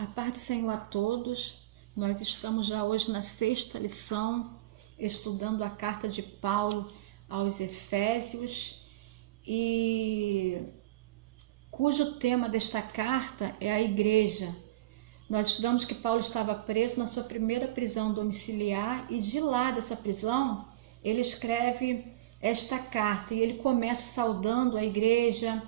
A paz do Senhor a todos. Nós estamos já hoje na 6ª lição, estudando a carta de Paulo aos Efésios, e cujo tema desta carta é a igreja. Nós estudamos que Paulo estava preso na sua primeira prisão domiciliar, e de lá dessa prisão ele escreve esta carta, e ele começa saudando a igreja.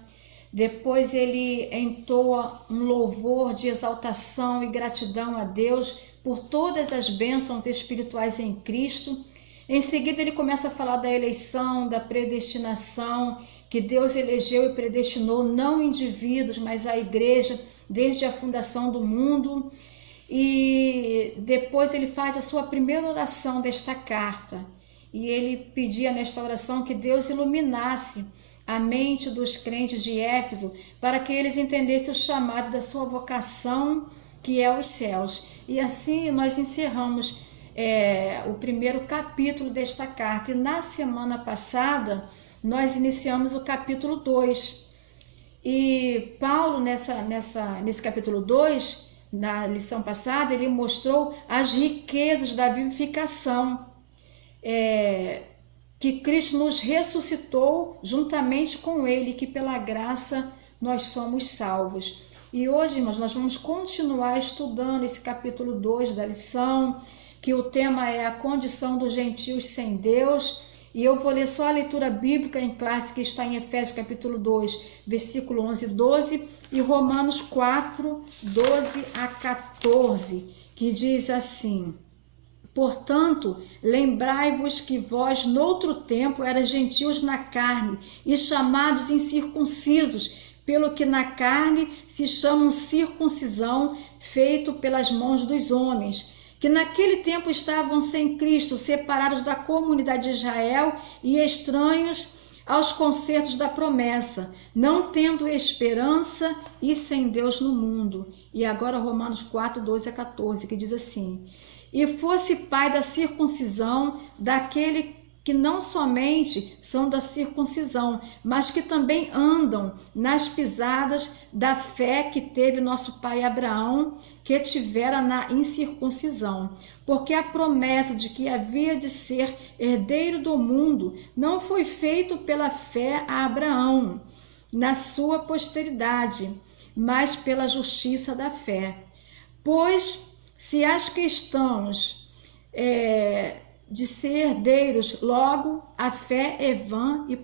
Depois ele entoa um louvor de exaltação e gratidão a Deus por todas as bênçãos espirituais em Cristo. Em seguida ele começa a falar da eleição, da predestinação, que Deus elegeu e predestinou não indivíduos, mas a igreja desde a fundação do mundo. E depois ele faz a sua primeira oração desta carta. E ele pedia nesta oração que Deus iluminasse a mente dos crentes de Éfeso, para que eles entendessem o chamado da sua vocação, que é os céus. E assim nós encerramos o primeiro capítulo desta carta. E na semana passada nós iniciamos o capítulo 2. E Paulo, nesse capítulo 2, na lição passada, ele mostrou as riquezas da vivificação, que Cristo nos ressuscitou juntamente com Ele, que pela graça nós somos salvos. E hoje, irmãos, nós vamos continuar estudando esse capítulo 2 da lição, que o tema é a condição dos gentios sem Deus. E eu vou ler só a leitura bíblica em classe, que está em Efésios capítulo 2, versículo 11 e 12, e Romanos 4, 12 a 14, que diz assim: Portanto, lembrai-vos que vós, noutro tempo, eras gentios na carne e chamados incircuncisos, pelo que na carne se chamam circuncisão, feito pelas mãos dos homens, que naquele tempo estavam sem Cristo, separados da comunidade de Israel e estranhos aos concertos da promessa, não tendo esperança e sem Deus no mundo. E agora Romanos 4, 12 a 14, que diz assim: E fosse pai da circuncisão daquele que não somente são da circuncisão, mas que também andam nas pisadas da fé que teve nosso pai Abraão, que tivera na incircuncisão. Porque a promessa de que havia de ser herdeiro do mundo não foi feito pela fé a Abraão, na sua posteridade, mas pela justiça da fé. Pois se as questões de ser herdeiros, logo a fé é vã e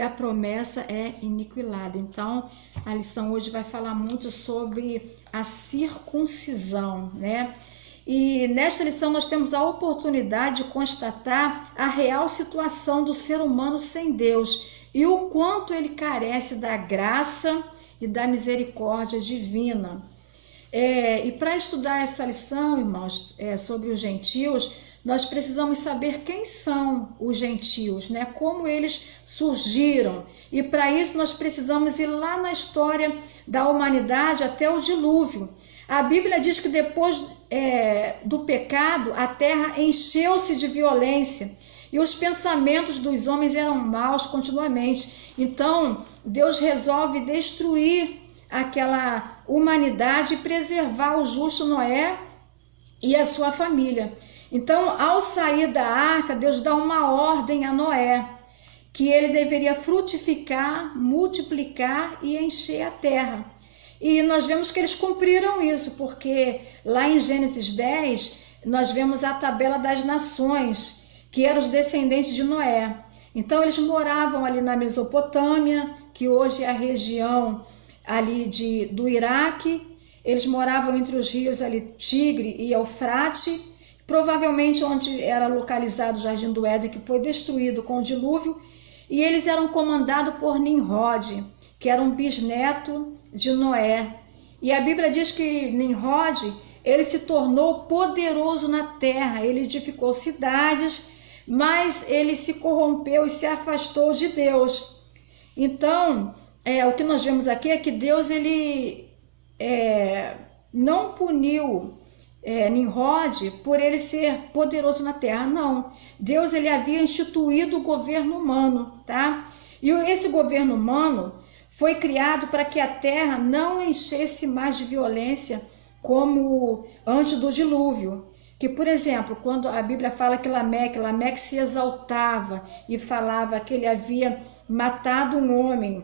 a promessa é iniquilada. Então, a lição hoje vai falar muito sobre a circuncisão, né? E nesta lição nós temos a oportunidade de constatar a real situação do ser humano sem Deus e o quanto ele carece da graça e da misericórdia divina. E para estudar essa lição, irmãos, sobre os gentios, nós precisamos saber quem são os gentios, né? Como eles surgiram. E para isso nós precisamos ir lá na história da humanidade até o dilúvio. A Bíblia diz que depois do pecado, a terra encheu-se de violência e os pensamentos dos homens eram maus continuamente. Então, Deus resolve destruir aquela humanidade e preservar o justo Noé e a sua família. Então, ao sair da arca, Deus dá uma ordem a Noé, que ele deveria frutificar, multiplicar e encher a terra. E nós vemos que eles cumpriram isso, porque lá em Gênesis 10, nós vemos a tabela das nações, que eram os descendentes de Noé. Então, eles moravam ali na Mesopotâmia, que hoje é a região ali do Iraque. Eles moravam entre os rios ali Tigre e Eufrate, provavelmente onde era localizado o Jardim do Éden, que foi destruído com o dilúvio, e eles eram comandados por Nimrod, que era um bisneto de Noé. E a Bíblia diz que Nimrod, ele se tornou poderoso na terra, ele edificou cidades, mas ele se corrompeu e se afastou de Deus. Então, o que nós vemos aqui é que Deus ele não puniu Nimrod por ele ser poderoso na terra, não. Deus ele havia instituído o governo humano, tá? E esse governo humano foi criado para que a terra não enchesse mais de violência como antes do dilúvio. Que, por exemplo, quando a Bíblia fala que Lameque se exaltava e falava que ele havia matado um homem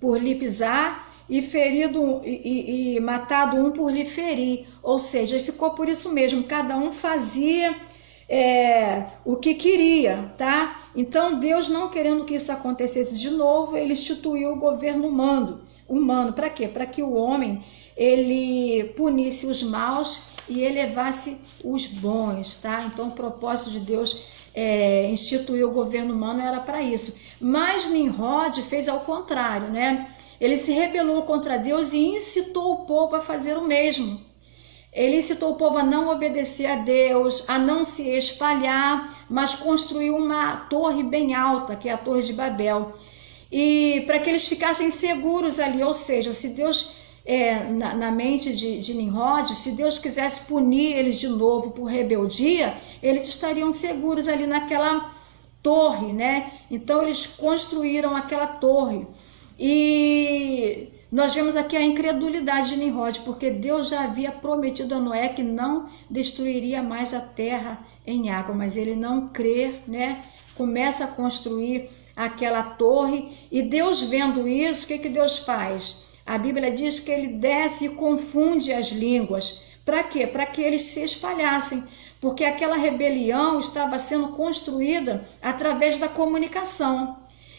por lhe pisar e matado um por lhe ferir, ou seja, ficou por isso mesmo, cada um fazia o que queria, tá? Então Deus, não querendo que isso acontecesse de novo, ele instituiu o governo humano. Para quê? Para que o homem ele punisse os maus e elevasse os bons, tá? Então o propósito de Deus instituir o governo humano era para isso. Mas Nimrod fez ao contrário, né? Ele se rebelou contra Deus e incitou o povo a fazer o mesmo. Ele incitou o povo a não obedecer a Deus, a não se espalhar, mas construiu uma torre bem alta, que é a Torre de Babel. E para que eles ficassem seguros ali, ou seja, se Deus, na mente de Nimrod, se Deus quisesse punir eles de novo por rebeldia, eles estariam seguros ali naquela torre, né? Então eles construíram aquela torre. E nós vemos aqui a incredulidade de Nimrod, porque Deus já havia prometido a Noé que não destruiria mais a terra em água, mas ele não crê, né? Começa a construir aquela torre, e Deus, vendo isso, o que Deus faz? A Bíblia diz que ele desce e confunde as línguas. Para quê? Para que eles se espalhassem, porque aquela rebelião estava sendo construída através da comunicação.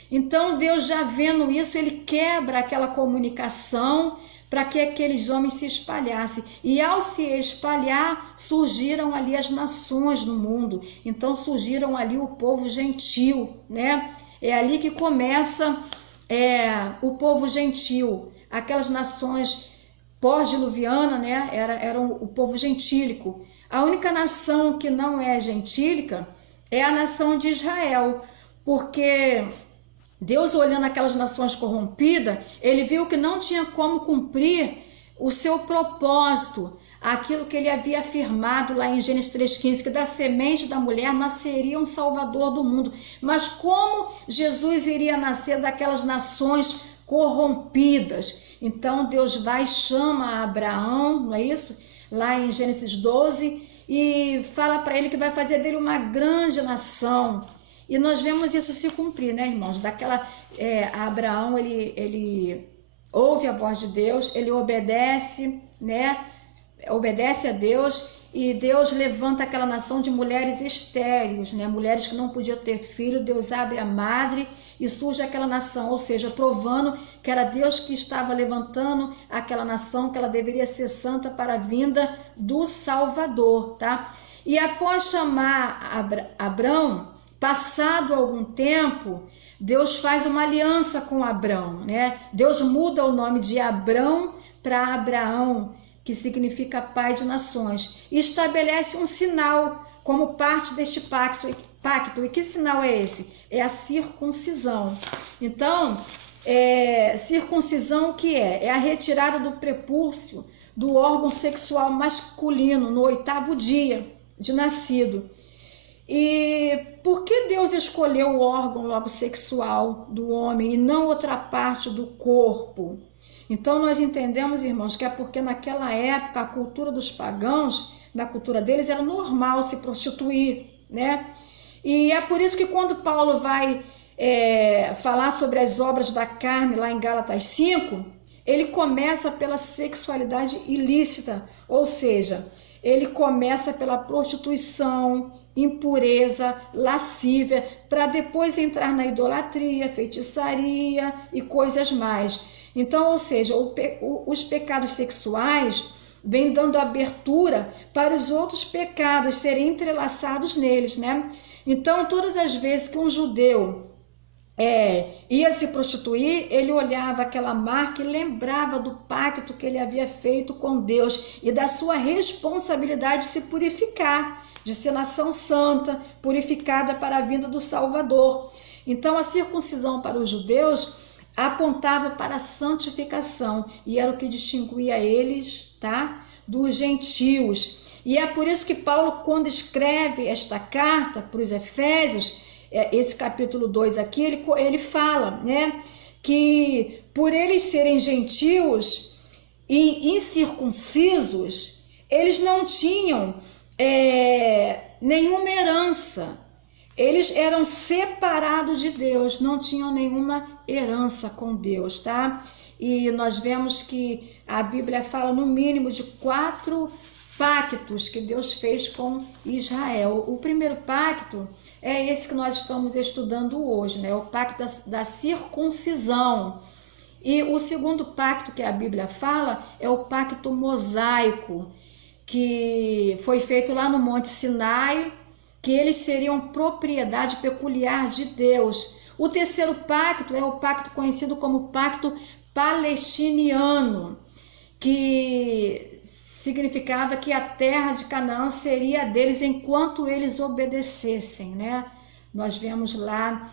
Então Deus, já vendo isso, ele quebra aquela comunicação para que aqueles homens se espalhassem. E ao se espalhar, surgiram ali as nações no mundo. Então surgiram ali o povo gentil, né? É ali que começa o povo gentil. Aquelas nações pós-diluvianas, né? Eram o povo gentílico. A única nação que não é gentílica é a nação de Israel, porque Deus, olhando aquelas nações corrompidas, ele viu que não tinha como cumprir o seu propósito, aquilo que ele havia afirmado lá em Gênesis 3,15, que da semente da mulher nasceria um Salvador do mundo. Mas como Jesus iria nascer daquelas nações corrompidas? Então Deus vai e chama Abraão, não é isso? Lá em Gênesis 12, e fala para ele que vai fazer dele uma grande nação. E nós vemos isso se cumprir, né, irmãos? Abraão, ele ouve a voz de Deus, ele obedece, né? Obedece a Deus, e Deus levanta aquela nação de mulheres estéreis, né? Mulheres que não podiam ter filho. Deus abre a madre e surge aquela nação, ou seja, provando que era Deus que estava levantando aquela nação, que ela deveria ser santa para a vinda do Salvador, tá? E após chamar Abrão, passado algum tempo, Deus faz uma aliança com Abrão, né? Deus muda o nome de Abrão para Abraão, que significa pai de nações, e estabelece um sinal como parte deste pacto. E que sinal é esse? É a circuncisão. Então, circuncisão o que é? É a retirada do prepúcio do órgão sexual masculino no 8º dia de nascido. E por que Deus escolheu o órgão logo sexual do homem e não outra parte do corpo? Então nós entendemos, irmãos, que é porque naquela época a cultura dos pagãos, na cultura deles, era normal se prostituir, né? E é por isso que quando Paulo vai falar sobre as obras da carne lá em Gálatas 5, ele começa pela sexualidade ilícita, ou seja, ele começa pela prostituição, impureza, lascívia, para depois entrar na idolatria, feitiçaria e coisas mais. Então, ou seja, os pecados sexuais vêm dando abertura para os outros pecados serem entrelaçados neles, né? Então, todas as vezes que um judeu ia se prostituir, ele olhava aquela marca e lembrava do pacto que ele havia feito com Deus e da sua responsabilidade de se purificar, de ser nação santa, purificada para a vinda do Salvador. Então, a circuncisão para os judeus apontava para a santificação e era o que distinguia eles, tá, dos gentios. E é por isso que Paulo, quando escreve esta carta para os Efésios, esse capítulo 2 aqui, ele fala, né, que por eles serem gentios e incircuncisos, eles não tinham nenhuma herança. Eles eram separados de Deus, não tinham nenhuma herança com Deus, tá? E nós vemos que a Bíblia fala no mínimo de 4 pactos que Deus fez com Israel. O primeiro pacto é esse que nós estamos estudando hoje, né? O pacto da circuncisão. E o segundo pacto que a Bíblia fala é o pacto mosaico, que foi feito lá no Monte Sinai, que eles seriam propriedade peculiar de Deus. O terceiro pacto é o pacto conhecido como pacto palestiniano, que significava que a terra de Canaã seria deles enquanto eles obedecessem, né? Nós vemos lá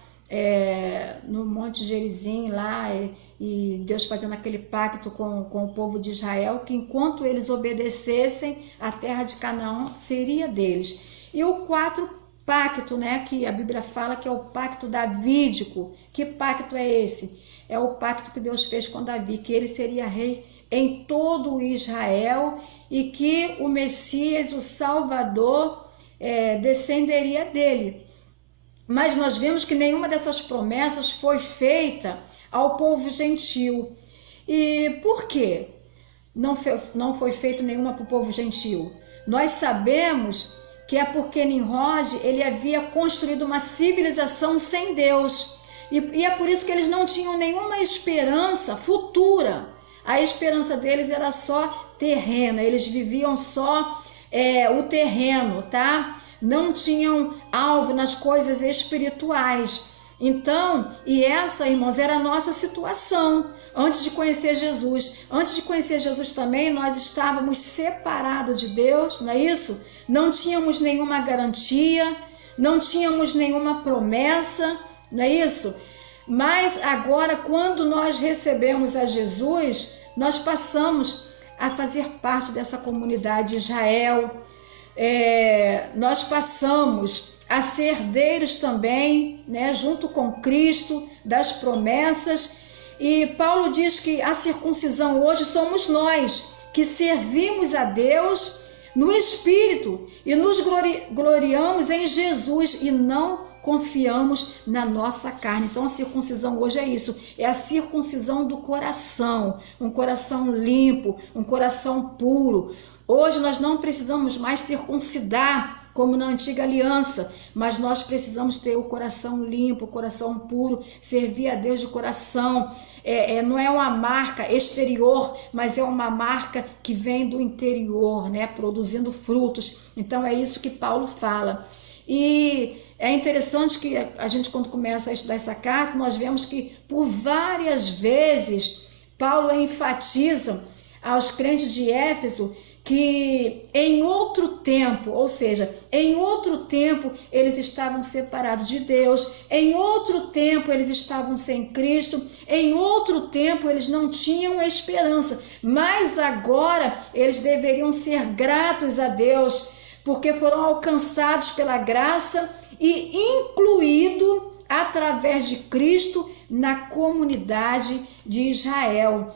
no Monte Gerizim, lá, e Deus fazendo aquele pacto com o povo de Israel, que enquanto eles obedecessem, a terra de Canaã seria deles. E o quarto pacto, né, que a Bíblia fala que é o pacto davídico. Que pacto é esse? É o pacto que Deus fez com Davi, que ele seria rei em todo o Israel e que o Messias, o Salvador, descenderia dele. Mas nós vemos que nenhuma dessas promessas foi feita ao povo gentil. E por quê? Não foi feito nenhuma para o povo gentil. Nós sabemos que é porque Nimrod, ele havia construído uma civilização sem Deus. E é por isso que eles não tinham nenhuma esperança futura. A esperança deles era só terrena, eles viviam só o terreno, tá? Não tinham alvo nas coisas espirituais. Então, e essa, irmãos, era a nossa situação antes de conhecer Jesus. Antes de conhecer Jesus também, nós estávamos separados de Deus, não é isso? Não tínhamos nenhuma garantia, não tínhamos nenhuma promessa, não é isso? Mas agora, quando nós recebemos a Jesus, nós passamos a fazer parte dessa comunidade de Israel. Nós passamos a ser herdeiros também, né, junto com Cristo, das promessas. E Paulo diz que a circuncisão hoje somos nós, que servimos a Deus no Espírito e nos gloriamos em Jesus e não confiamos na nossa carne. Então a circuncisão hoje é isso, é a circuncisão do coração, um coração limpo, um coração puro. Hoje nós não precisamos mais circuncidar como na antiga aliança, mas nós precisamos ter o coração limpo, o coração puro, servir a Deus de coração. Não é uma marca exterior, mas é uma marca que vem do interior, né, produzindo frutos. Então é isso que Paulo fala. E é interessante que a gente, quando começa a estudar essa carta, nós vemos que por várias vezes Paulo enfatiza aos crentes de Éfeso que em outro tempo, ou seja, em outro tempo eles estavam separados de Deus, em outro tempo eles estavam sem Cristo, em outro tempo eles não tinham esperança, mas agora eles deveriam ser gratos a Deus, porque foram alcançados pela graça e incluídos através de Cristo na comunidade de Israel.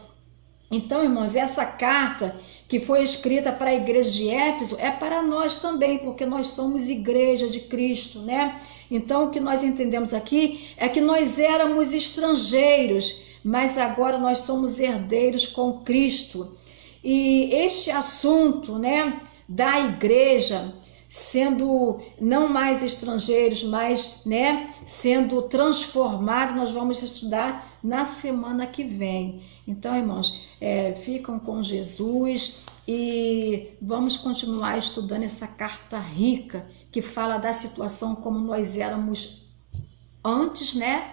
Então, irmãos, essa carta que foi escrita para a igreja de Éfeso é para nós também, porque nós somos igreja de Cristo, né? Então, o que nós entendemos aqui é que nós éramos estrangeiros, mas agora nós somos herdeiros com Cristo. E este assunto, né, da igreja sendo não mais estrangeiros, mas, né, sendo transformado, nós vamos estudar na semana que vem. Então, irmãos, ficam com Jesus e vamos continuar estudando essa carta rica que fala da situação como nós éramos antes, né?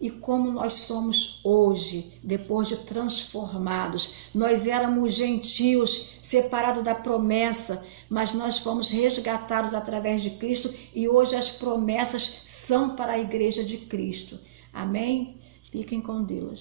E como nós somos hoje, depois de transformados. Nós éramos gentios, separados da promessa, mas nós fomos resgatados através de Cristo e hoje as promessas são para a igreja de Cristo. Amém? Fiquem com Deus.